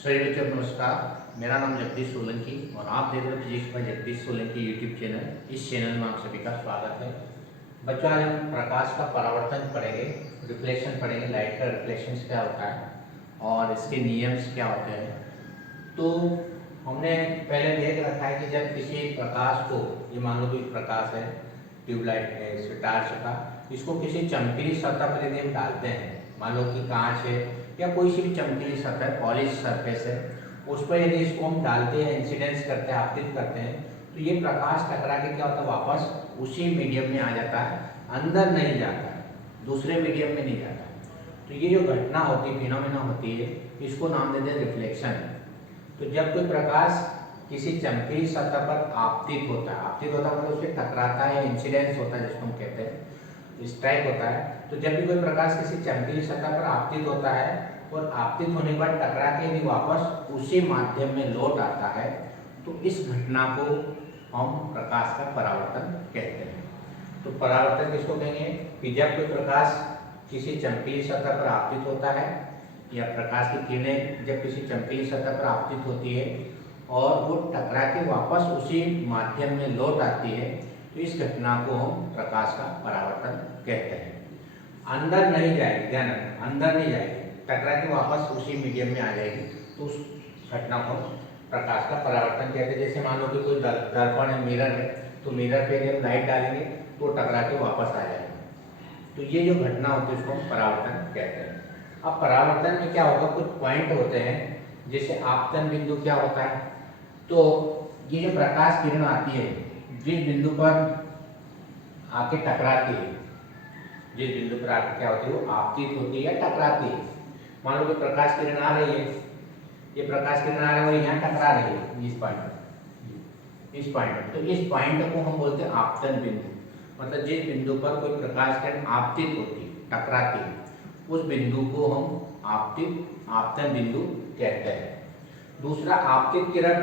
सभी बच्चों को नमस्कार। मेरा नाम जगदीश सोलंकी और आप देख रहे हैं physics bye Jagdish Solanki YouTube channel. इस चैनल में आप सभी का स्वागत है। बच्चों, आज हम प्रकाश का परावर्तन पढ़ेंगे, रिफ्लेक्शन पढ़ेंगे, लाइट का रिफ्लेक्शन क्या होता है और इसके नियम्स क्या होते हैं। तो हमने पहले देख रखा है कि जब किसी प्रकाश को, ये मान लो कोई प्रकाश है, ट्यूबलाइट है, टार्च का, इसको किसी चमकीली सतह पर यदि हम डालते हैं, मान लो कि कांच है या कोई सी भी चमकीली सतह, पॉलिश सरफेस है, उस पर यदि इसको हम डालते हैं, इंसिडेंस करते हैं, आपतित करते हैं, तो ये प्रकाश टकरा के क्या होता है, वापस उसी मीडियम में आ जाता है, अंदर नहीं जाता है, दूसरे मीडियम में नहीं जाता है। तो ये जो घटना होती है, फिनोमेना होती है, इसको नाम देते हैं रिफ्लेक्शन। तो जब कोई प्रकाश किसी चमकीली सतह पर आपतित होता है, आपतित होता है मतलब उससे टकराता है, इंसिडेंस होता है जिसको हम कहते हैं, स्ट्राइक होता है। तो जब भी कोई प्रकाश किसी चमकीली सतह पर आपतित होता है और आपतित होने के बाद टकरा के यदि वापस उसी माध्यम में लौट आता है, तो इस घटना को हम प्रकाश का परावर्तन कहते हैं। तो परावर्तन किसको कहेंगे कि जब कोई प्रकाश किसी चमकीली सतह पर आपतित होता है या प्रकाश की किरणें जब किसी चमकीली सतह पर आपतित होती है और वो टकरा के वापस उसी माध्यम में लौट आती है, तो इस घटना को हम प्रकाश का परावर्तन कहते हैं। अंदर नहीं जाएगी, ध्यान रखना, अंदर नहीं जाएगी, टकरा के वापस उसी मीडियम में आ जाएगी, तो उस घटना को प्रकाश का परावर्तन कहते हैं। जैसे मान लो कि कोई दर्पण है, मिरर है, तो मिरर पे हम लाइट डालेंगे तो टकरा के वापस आ जाएगा। तो ये जो घटना होती है उसको हम परावर्तन कहते हैं। अब परावर्तन में क्या होगा, कुछ पॉइंट होते हैं, जैसे आपतन बिंदु क्या होता है, तो ये जो प्रकाश किरण आती है जिस बिंदु पर आके टकराती है, जिस बिंदु पर आके क्या होती है, वो आपतित होती है या टकराती है। मान लो कि प्रकाश किरण आ रही है, ये प्रकाश किरण आ रही है और यहाँ टकरा रही है इस पॉइंट, तो इस पॉइंट को हम बोलते हैं आपतन बिंदु। मतलब जिस बिंदु पर कोई प्रकाश किरण आपतित होती है, टकराती है, उस बिंदु को हम आपतन बिंदु कहते हैं। दूसरा आपतित किरण,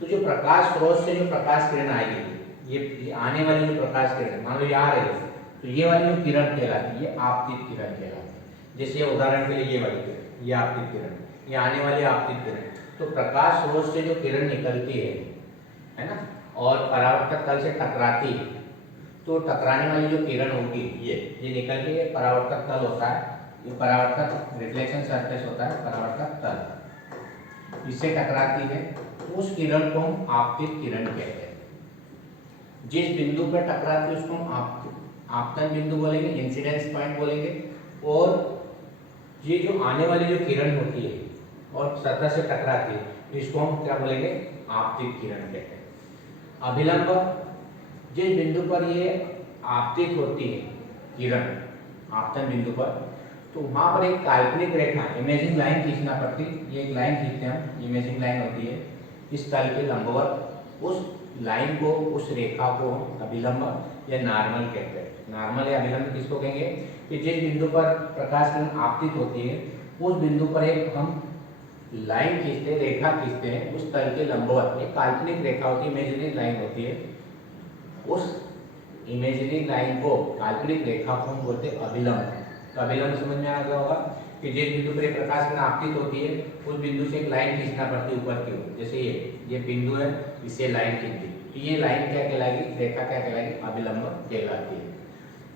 तो जो प्रकाश स्रोत से जो प्रकाश किरण आएगी, ये आने वाली जो प्रकाश किरण मान लो ये आ रही है, तो ये वाली जो किरण कहलाती है, ये आपतित किरण कहलाती है। जैसे उदाहरण के लिए ये वाली किरण, ये आपतित किरण, ये आने वाली आपतित किरण। तो प्रकाश स्रोत से जो किरण निकलती है ना, और परावर्तक तल से टकराती है, तो टकराने वाली जो किरण होगी ये निकल के परावर्तक तल होता है, ये परावर्तक रिफ्लेक्शन सरफेस होता है, परावर्तक तल, इससे टकराती है, तो उस किरण को हम आपतित किरण कहते हैं। जिस बिंदु पर टकराती है उसको हम आपतन बिंदु बोलेंगे, इंसिडेंस पॉइंट बोलेंगे। और ये जो आने वाली जो किरण होती है और सतह से टकराती है, इसको हम क्या बोलेंगे, आपतित किरण कहते हैं। अभिलंब, जिस बिंदु पर ये आपतित होती है किरण आपतन बिंदु पर, तो वहां पर एक काल्पनिक रेखा, इमेजिंग लाइन खींचना पड़ती है। ये एक लाइन खींचते हैं हम, इमेजिंग लाइन होती है इस तल के लंबवत, उस लाइन को, उस रेखा को अभिलंब या नॉर्मल कहते हैं। नॉर्मल या अभिलंब किसको कहेंगे कि जिस बिंदु पर प्रकाश किरण आपतित होती है उस बिंदु पर एक हम लाइन खींचते हैं, रेखा खींचते हैं उस तल के लंबवत। एक काल्पनिक रेखा होती है, इमेजिनरी लाइन होती है, उस इमेजिनरी लाइन को, काल्पनिक रेखा को हम बोलते हैं अभिलंब। तो अभिलंब समझ में आ गया होगा कि जिस बिंदु पर प्रकाश किरण आपतित होती है उस बिंदु से एक लाइन खींचना पड़ती है ऊपर की ओर। जैसे ये बिंदु है, इससे लाइन खींचती, तो ये लाइन क्या कहलाएगी, रेखा क्या कहलाएगी, अभिलंब कहलाती है।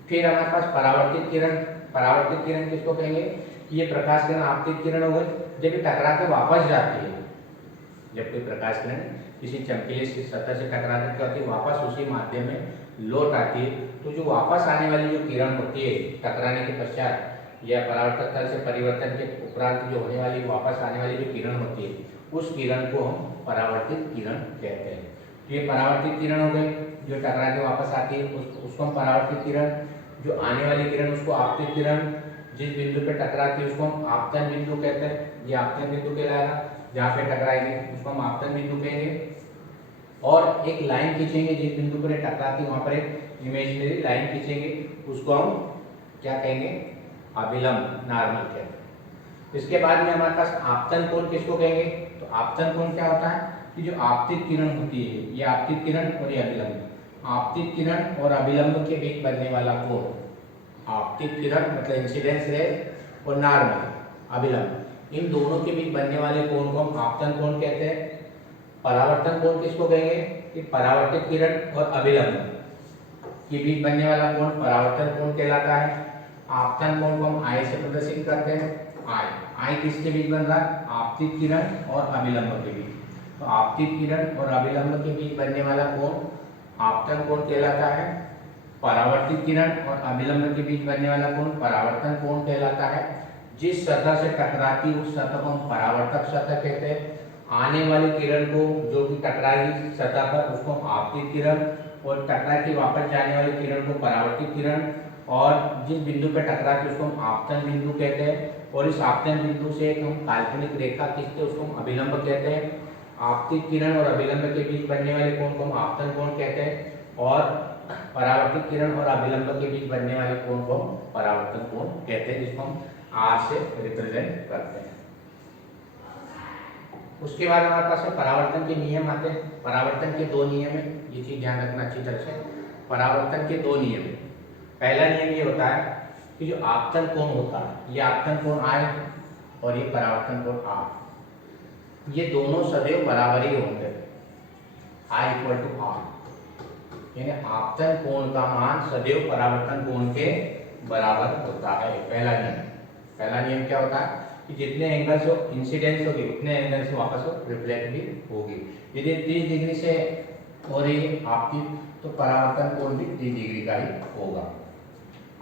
फिर हमारे पास परावर्तित किरण। परावर्तित किरण किसको कहेंगे कि ये प्रकाश किरण आपतित किरण हो गई, जब ये टकरा के वापस जाती है, जब कोई प्रकाश किरण किसी चमकीली सतह से टकरा के क्या होती है, वापस उसी माध्यम में लौट आती है, तो जो वापस आने वाली जो किरण होती है टकराने के पश्चात या परावर्तक तल से परिवर्तन के उपरांत जो होने वाली वापस आने वाली जो किरण होती है, उस किरण को हम परावर्तित किरण कहते हैं। तो ये परावर्तित किरण हो गई जो टकरा के वापस आती है, उसको हम परावर्तित किरण। जो आने वाली किरण उसको आपतित किरण, जिस बिंदु पे टकराती है उसको हम आपतन बिंदु कहते हैं, ये आपतन बिंदु कहलाएगा। जहाँ पे टकराएगी उसको हम आपतन बिंदु कहेंगे। और एक लाइन खींचेंगे, जिस बिंदु पर टकराती है वहाँ पर एक इमेजिनरी लाइन खींचेंगे, उसको हम क्या कहेंगे, अभिलंब, नॉर्मल कहते हैं। इसके बाद में हमारे पास आपतन कोण किसको कहेंगे, तो आपतन कोण क्या होता है कि जो आपतित किरण होती है, ये आपतित किरण और ये अभिलंब, आपतित किरण और अभिलंब के बीच बनने वाला कोण, आपतित किरण मतलब इंसिडेंस रे और नॉर्मल अभिलंब, इन दोनों के बीच बनने वाले कोण को हम आपतन कोण कहते हैं। परावर्तन कोण किसको कहेंगे कि परावर्तित किरण और अभिलंब के बीच बनने वाला कोण परावर्तन कोण कहलाता है। आपतन कोण को हम आई से प्रदर्शित करते हैं। आई आई किसके बीच बन रहा है, आपतित किरण और अभिलंब के बीच। तो आपतित किरण और अभिलंब के बीच बनने वाला कोण आपतन कोण कहलाता है। परावर्तित किरण और अभिलंब के बीच बनने वाला कोण परावर्तन कोण कहलाता है। जिस सतह से टकराती उस सतह को हम परावर्तक सतह कहते हैं। आने वाली किरण को जो कि टकराई सतह पर उसको हम आपतित किरण, और टकरा के वापस जाने वाली किरण को परावर्तित किरण, और जिस बिंदु पर टकराती उसको हम आपतन बिंदु कहते हैं। और इस आपतन बिंदु से एक हम काल्पनिक रेखा खींचते उसको हम अभिलंब कहते हैं। आपतित किरण और अभिलंब के बीच बनने वाले कोण को हम आपतन कोण कहते हैं, और परावर्तित किरण और अभिलंब के बीच बनने वाले कोण को हम परावर्तन कोण कहते हैं, जिसको हम आर से रिप्रेजेंट करते हैं। उसके बाद हमारे पास परावर्तन के नियम आते हैं। परावर्तन के दो नियम है, ये चीज ध्यान रखना अच्छी तरह से। परावर्तन के दो नियम है। पहला नियम ये होता है कि जो आपतन कोण होता है, ये आपतन कोण आई और ये परावर्तन कोण आर, ये दोनों सदैव बराबर ही होंगे, आई इक्वल टू आर। यानी आपतन कोण का मान सदैव परावर्तन कोण के बराबर होता है। पहला नियम क्या होता है कि जितने एंगल से इंसिडेंस होगी उतने एंगल से वापस रिफ्लेक्ट भी होगी। यदि 30 डिग्री से हो रही है आपतित, तो परावर्तन कोण भी 30 डिग्री का ही होगा।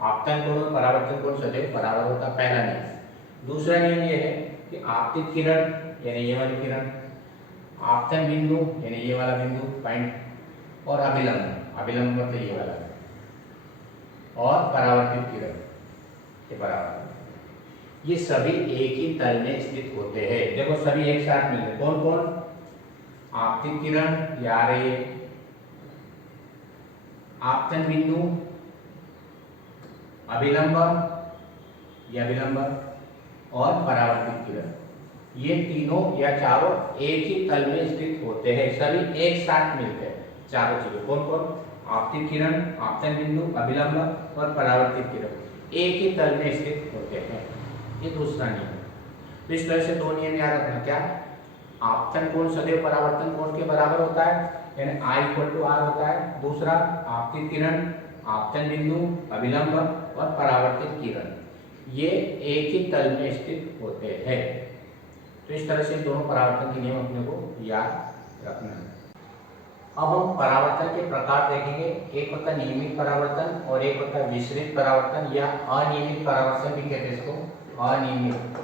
आपतन कोण और परावर्तन कोण सदैव बराबर होता है, पहला नियम। दूसरा नियम ये है कि आपतित किरण यानी ये वाली किरण, आपतन बिंदु यानी ये वाला बिंदु पॉइंट, और अभिलंब मतलब ये वाला, और परावर्तित किरण के बराबर, ये सभी एक ही तल में स्थित होते हैं। देखो सभी एक साथ मिल रहे, कौन कौन, आपतित किरण या रही है, आपतन बिंदु, अभिलंब या विलंब, और परावर्तित किरण, ये तीनों या चारों एक ही तल में स्थित होते हैं। सभी एक साथ मिलते हैं चारों चीजें, कौन कौन, आपतित किरण, आपतन बिंदु, अभिलंब और परावर्तित किरण एक ही तल में स्थित होते हैं। ये दूसरा नियम। तो इस तरह से दो नियम याद रखना, क्या, आपतन कोण सदैव परावर्तन कोण के बराबर होता है, यानी I इक्वल टू आर होता है। दूसरा, आपतित किरण, आपतन बिंदु, अभिलंब और परावर्तित किरण ये एक ही तल में स्थित होते हैं। तो इस तरह से दोनों परावर्तन के नियम अपने को याद रखना है। अब हम परावर्तन के प्रकार देखेंगे। एक होता है नियमित परावर्तन और एक होता है विसरित परावर्तन या अनियमित परावर्तन भी कहते हैं इसको। अनियमित,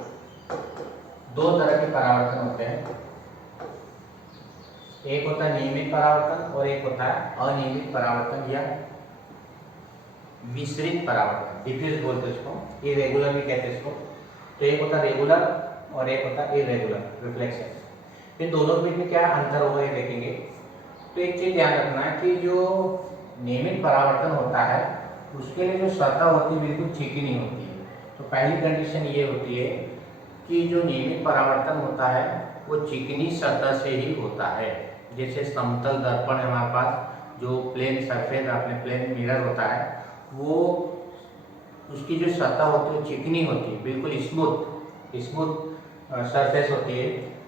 दो तरह के परावर्तन होते हैं, एक होता है नियमित परावर्तन और एक होता है अनियमित परावर्तन या विसरित परावर्तन, डिफ्यूज बोलते हैं इसको, इरेगुलर भी कहते हैं इसको। तो एक होता है रेगुलर और एक होता है इरेगुलर रिफ्लेक्शन। इन दोनों के बीच में क्या अंतर होगा ये देखेंगे। तो एक चीज ध्यान रखना है कि जो नियमित परावर्तन होता है उसके लिए जो सतह होती है बिल्कुल चिकनी होती है। तो पहली कंडीशन ये होती है कि जो नियमित परावर्तन होता है वो चिकनी सतह से ही होता है। जैसे समतल दर्पण है हमारे पास, जो प्लेन सरफेस अपने प्लेन मिरर होता है, वो उसकी जो सतह होती है वो चिकनी होती है, बिल्कुल स्मूथ सरफेस होती है।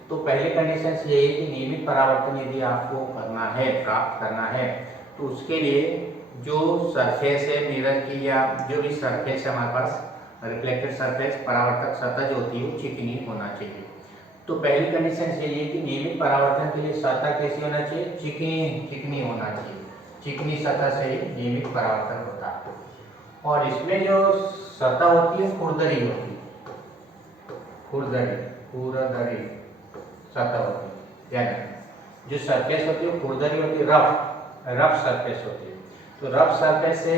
तो पहले कंडीशन ये है कि नियमित परावर्तन यदि आपको करना है, प्राप्त करना है, तो उसके लिए जो सरफेस है मिरर की या जो भी सरफेस है हमारे पास रिफ्लेक्टेड सरफेस, परावर्तक सतह जो होती है वो चिकनी होना चाहिए। तो पहली कंडीशन ये है कि नियमित परावर्तन के लिए सतह कैसी होना चाहिए, चिकनी होना चाहिए। चिकनी सतह से ही नियमित परावर्तन होता है। और इसमें जो सतह होती है खुरदरी होती है, खुरदरी सतह होती है, ध्यान रखना। जो सरफेस होती है खुरदरी होती है, रफ सरफेस होती है। तो रफ सरफेस से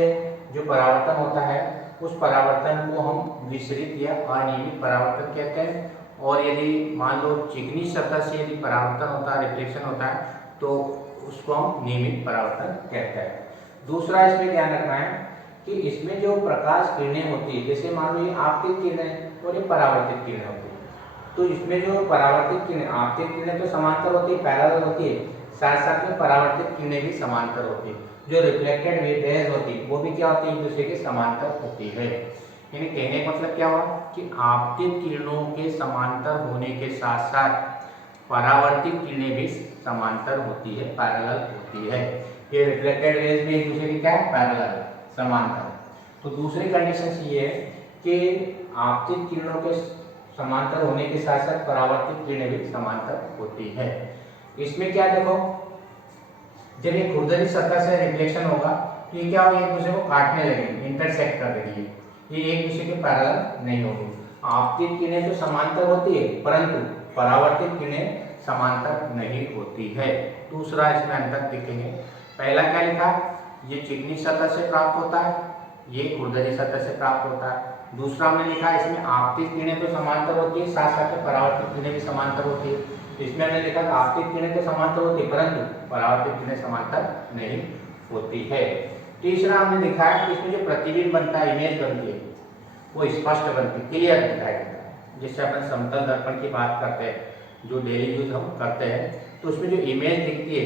जो परावर्तन होता है उस परावर्तन को हम विसरित या अनियमित परावर्तन कहते हैं। और यदि मान लो चिकनी सतह से यदि परावर्तन होता है, रिफ्लेक्शन होता है, तो उसको हम नियमित परावर्तन कहते हैं। दूसरा इसमें ध्यान रखना है कि इसमें जो प्रकाश किरणें होती है, जैसे मान लो ये आपतित किरणें और ये परावर्तित किरणें होती है, तो इसमें जो परावर्तित किरणें, आपतित किरणें तो समांतर होती है, पैरेलल होती है, साथ साथ में परावर्तित किरणें भी समांतर होती है। जो रिफ्लेक्टेड रेज होती है वो भी क्या होती है, एक दूसरे के समांतर होती है। यानी कहने का मतलब क्या हुआ कि आपतित किरणों के समांतर होने के साथ साथ परावर्तित किरणें भी समांतर होती है, पैरेलल होती है। ये रिफ्लेक्टेड रेज भी एक दूसरे की क्या है, पैरेलल, समांतर। तो दूसरी कंडीशन ये है कि आपतित किरणों के समांतर होने के साथ साथ परावर्तित किरणें भी समांतर होती है। इसमें क्या देखो, जब ये खुरदरी सतह से रिफ्लेक्शन होगा तो ये क्या होगा, एक दूसरे को काटने लगेंगे, इंटरसेक्ट कर देंगे, ये एक दूसरे के पैरेलल नहीं होगी। आपतित किरणें तो समांतर होती है परंतु परावर्तित किरणें समांतर नहीं होती है। दूसरा इसमें अंतर देखेंगे, पहला क्या लिखा, ये चिकनी सतह से प्राप्त होता है, ये खुरदरी सतह से प्राप्त होता है। दूसरा हमने लिखा इसमें आपतित किरणें तो समांतर होती है, साथ साथ में परावर्तित किरणें भी समांतर होती है। इसमें हमने लिखा आपतित किरणें तो समांतर होती है परंतु परावर्तित किरणें समांतर नहीं होती है। तीसरा हमने लिखा है कि इसमें जो प्रतिबिंब बनता है, इमेज बनती है, वो स्पष्ट बनती है, क्लियर दिखाई देता है। जिससे अपन समतल दर्पण की बात करते हैं, जो डेली यूज हम करते हैं, तो उसमें जो इमेज दिखती है,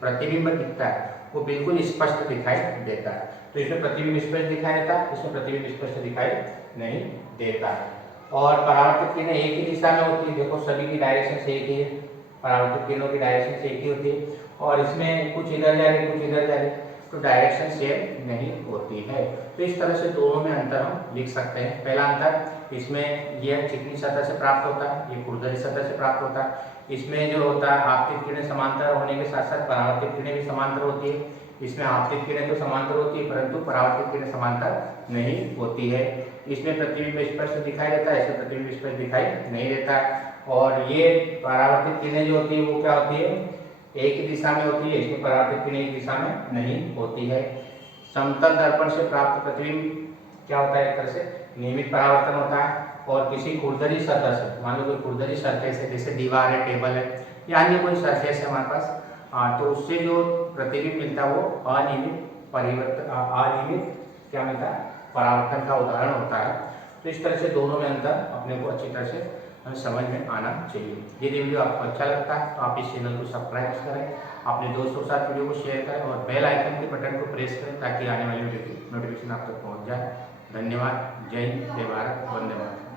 प्रतिबिंब दिखता है, वो बिल्कुल स्पष्ट दिखाई देता है। तो इसमें प्रतिबिंब स्पष्ट दिखाई देता है, इसमें प्रतिबिंब स्पष्ट दिखाई नहीं देता है। और परावर्तित किरणें एक ही दिशा में होती है, देखो सभी की डायरेक्शन एक ही है, परावर्तित किरणों की डायरेक्शन एक ही होती है, और इसमें कुछ इधर जा रही कुछ इधर जा रही, तो डायरेक्शन सेम नहीं होती है। तो इस तरह से दोनों में अंतर हम लिख सकते हैं। पहला अंतर, इसमें यह चिकनी सतह से प्राप्त होता है, ये खुरदरी सतह से प्राप्त होता है। इसमें जो होता है आपतित किरणें समांतर होने के साथ साथ परावर्तित किरणें भी समांतर होती है। इसमें आपतित किरणें तो समांतर होती है परंतु परावर्तित किरणें समांतर नहीं होती है। इसमें प्रतिबिंब स्पष्ट दिखाई देता है, इसमें प्रतिबिंब स्पष्ट दिखाई नहीं देता है। और ये परावर्तित किरणें जो होती है वो क्या होती है, एक ही दिशा में होती है, इसमें परावर्तित किरणें एक दिशा में नहीं होती है। समतल दर्पण से प्राप्त प्रतिबिंब क्या होता है, एक तरह से नियमित परावर्तन होता है। और किसी खुरदरी सतह से, मान लो कोई खुरदरी सरफेस है, जैसे दीवार है, टेबल है या अन्य कोई सरफेस है हमारे पास, तो उससे जो प्रतिबिंब मिलता है वो अनियमित क्या मिलता है, परावर्तन का उदाहरण होता है। तो इस तरह से दोनों में अंतर अपने को अच्छी तरह से समझ में आना चाहिए। यदि वीडियो आपको अच्छा लगता है तो आप इस चैनल को सब्सक्राइब करें, अपने दोस्तों के साथ वीडियो को शेयर करें और बेल आइकन के बटन को प्रेस करें ताकि आने वाली वीडियो की नोटिफिकेशन आप तक पहुंच जाए। धन्यवाद। जय हिंद, जय भारत, वंदे मातरम।